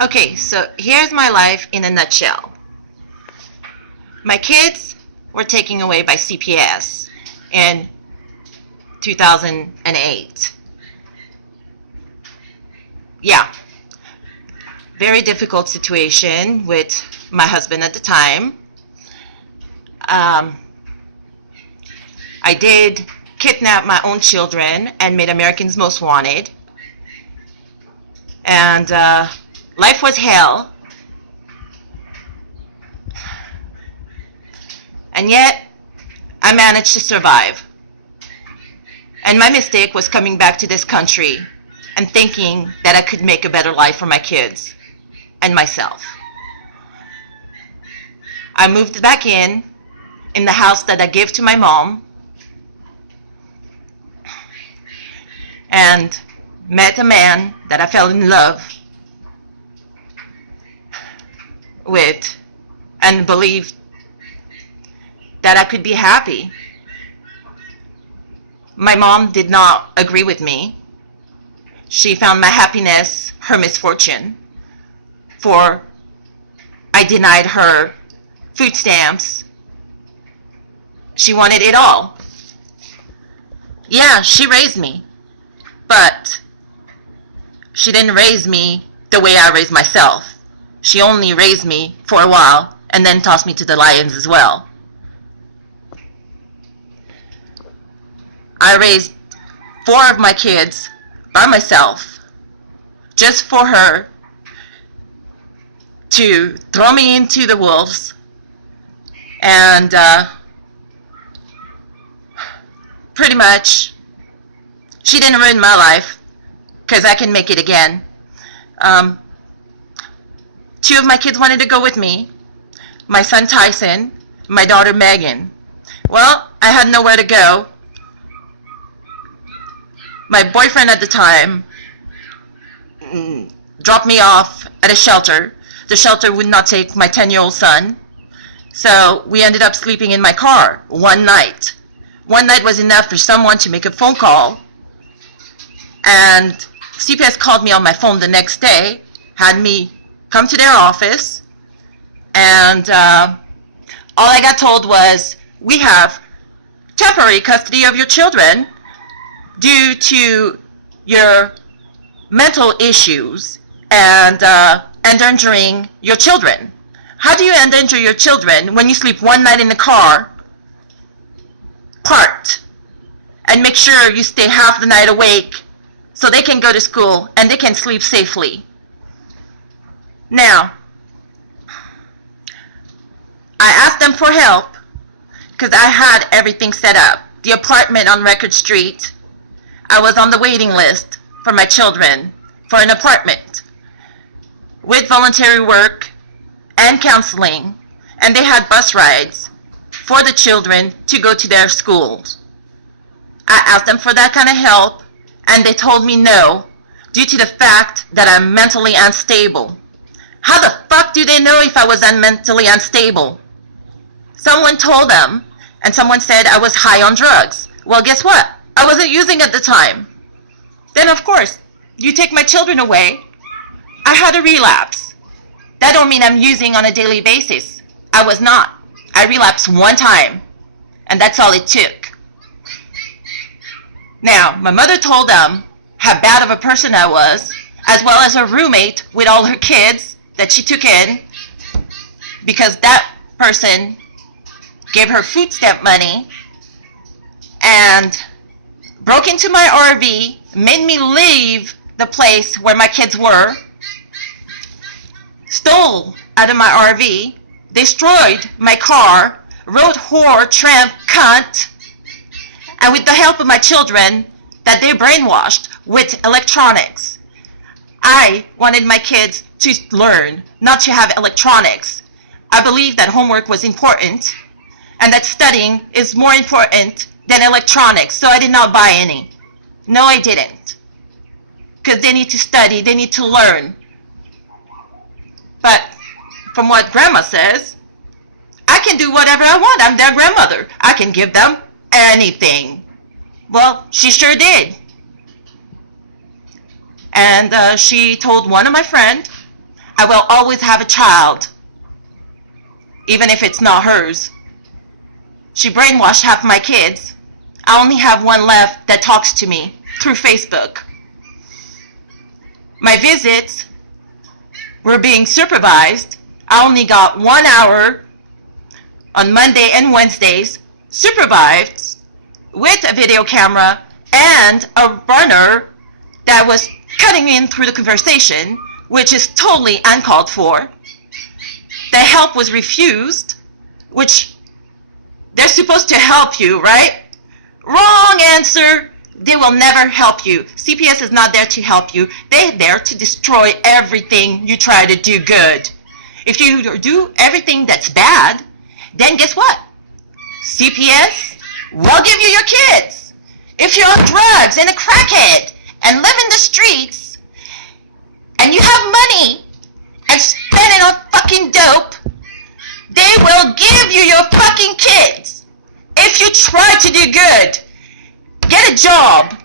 Okay, so here's my life in a nutshell. My kids were taken away by CPS in 2008. Yeah, very difficult situation with my husband at the time. I did kidnap my own children and made Americans Most Wanted. And life was hell. And yet, I managed to survive. And my mistake was coming back to this country and thinking that I could make a better life for my kids and myself. I moved back in the house that I gave to my mom, and met a man that I fell in love with and believed that I could be happy. My mom did not agree with me. She found my happiness her misfortune, for I denied her food stamps. She wanted it all. Yeah, she raised me, but she didn't raise me the way I raised myself. She only raised me for a while and then tossed me to the lions as well. I raised 4 of my kids by myself just for her to throw me into the wolves, and pretty much she didn't ruin my life, because I can make it again. 2 of my kids wanted to go with me, my son Tyson, my daughter Megan. Well, I had nowhere to go. My boyfriend at the time dropped me off at a shelter. The shelter would not take my 10-year-old son, so we ended up sleeping in my car one night. One night was enough for someone to make a phone call, and CPS called me on my phone the next day, had me come to their office, and all I got told was, we have temporary custody of your children due to your mental issues and endangering your children. How do you endanger your children when you sleep one night in the car, parked, and make sure you stay half the night awake so they can go to school and they can sleep safely? Now, I asked them for help because I had everything set up. The apartment on Record Street, I was on the waiting list for my children for an apartment with voluntary work and counseling, and they had bus rides for the children to go to their schools. I asked them for that kind of help, and they told me no, due to the fact that I'm mentally unstable. How the fuck do they know if I was mentally unstable? Someone told them, and someone said I was high on drugs. Well, guess what? I wasn't using at the time. Then, of course, you take my children away. I had a relapse. That don't mean I'm using on a daily basis. I was not. I relapsed one time, and that's all it took. Now, my mother told them how bad of a person I was, as well as her roommate with all her kids that she took in, because that person gave her food stamp money and broke into my RV, made me leave the place where my kids were, stole out of my RV, destroyed my car, wrote whore, tramp, cunt, and with the help of my children that they brainwashed with electronics. I wanted my kids to learn, not to have electronics. I believe that homework was important and that studying is more important than electronics, so I did not buy any. No, I didn't. Because they need to study, they need to learn. But from what Grandma says, I can do whatever I want. I'm their grandmother. I can give them anything. Well, she sure did. And she told one of my friends, I will always have a child, even if it's not hers. She brainwashed half my kids. I only have one left that talks to me through Facebook. My visits were being supervised. I only got 1 hour on Monday and Wednesdays, supervised with a video camera and a runner that was cutting in through the conversation, which is totally uncalled for. The help was refused, which they're supposed to help you, right? Wrong answer. They will never help you. CPS is not there to help you. They're there to destroy everything you try to do good. If you do everything that's bad, then guess what? CPS will give you your kids. If you're on drugs and a crackhead and live in the streets and you have money and spend it on fucking dope, they will give you your fucking kids. If you try to do good, get a job,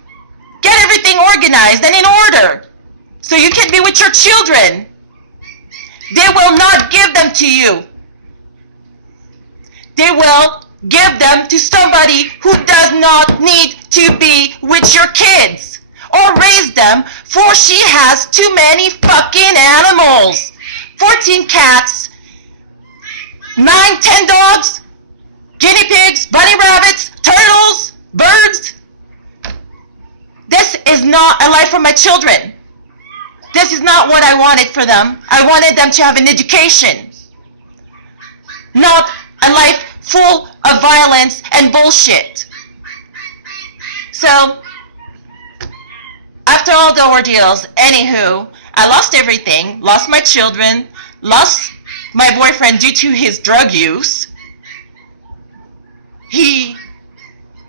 get everything organized and in order so you can be with your children, they will not give them to you. They will give them to somebody who does not need to be with your kids or raise them, for she has too many fucking animals. 14 cats, 9, 10 dogs, guinea pigs, bunny rabbits, turtles, birds. This is not a life for my children. This is not what I wanted for them. I wanted them to have an education, not a life full of violence and bullshit. So, after all the ordeals, anywho, I lost everything, lost my children, lost my boyfriend due to his drug use. He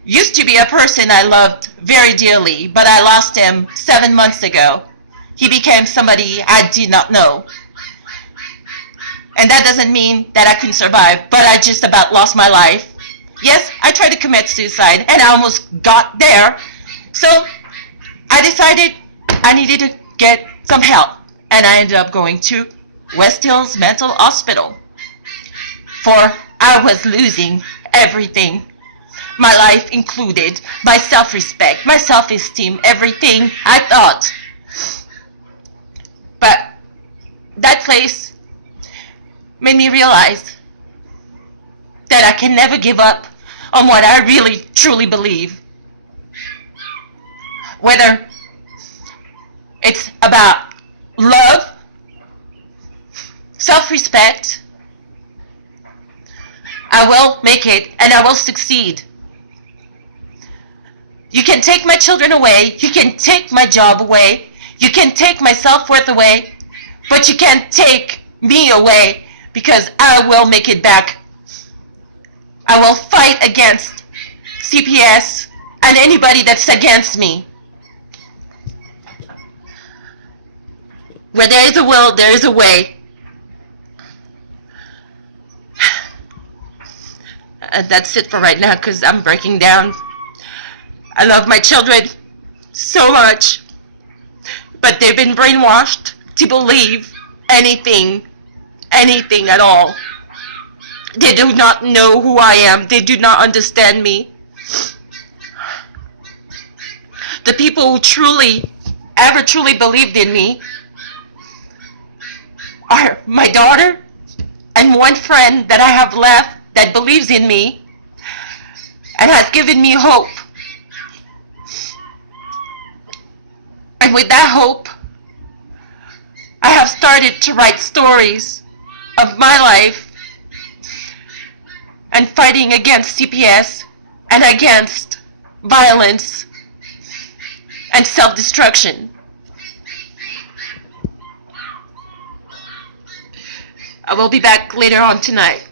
used to be a person I loved very dearly, but I lost him 7 months ago. He became somebody I did not know. And that doesn't mean that I couldn't survive, but I just about lost my life. Yes, I tried to commit suicide, and I almost got there. So I decided I needed to get some help, and I ended up going to West Hills Mental Hospital. For I was losing everything. My life included my self-respect, my self-esteem, everything I thought. But that place made me realize that I can never give up on what I really, truly believe. Whether it's about love, self-respect, I will make it and I will succeed. You can take my children away, you can take my job away, you can take my self-worth away, but you can't take me away, because I will make it back. I will fight against CPS and anybody that's against me. Where there is a will, there is a way. That's it for right now, because I'm breaking down. I love my children so much, but they've been brainwashed to believe anything at all. They do not know who I am. They do not understand me. The people who ever truly believed in me are my daughter and one friend that I have left that believes in me and has given me hope. And with that hope, I have started to write stories of my life and fighting against CPS and against violence and self-destruction. I will be back later on tonight.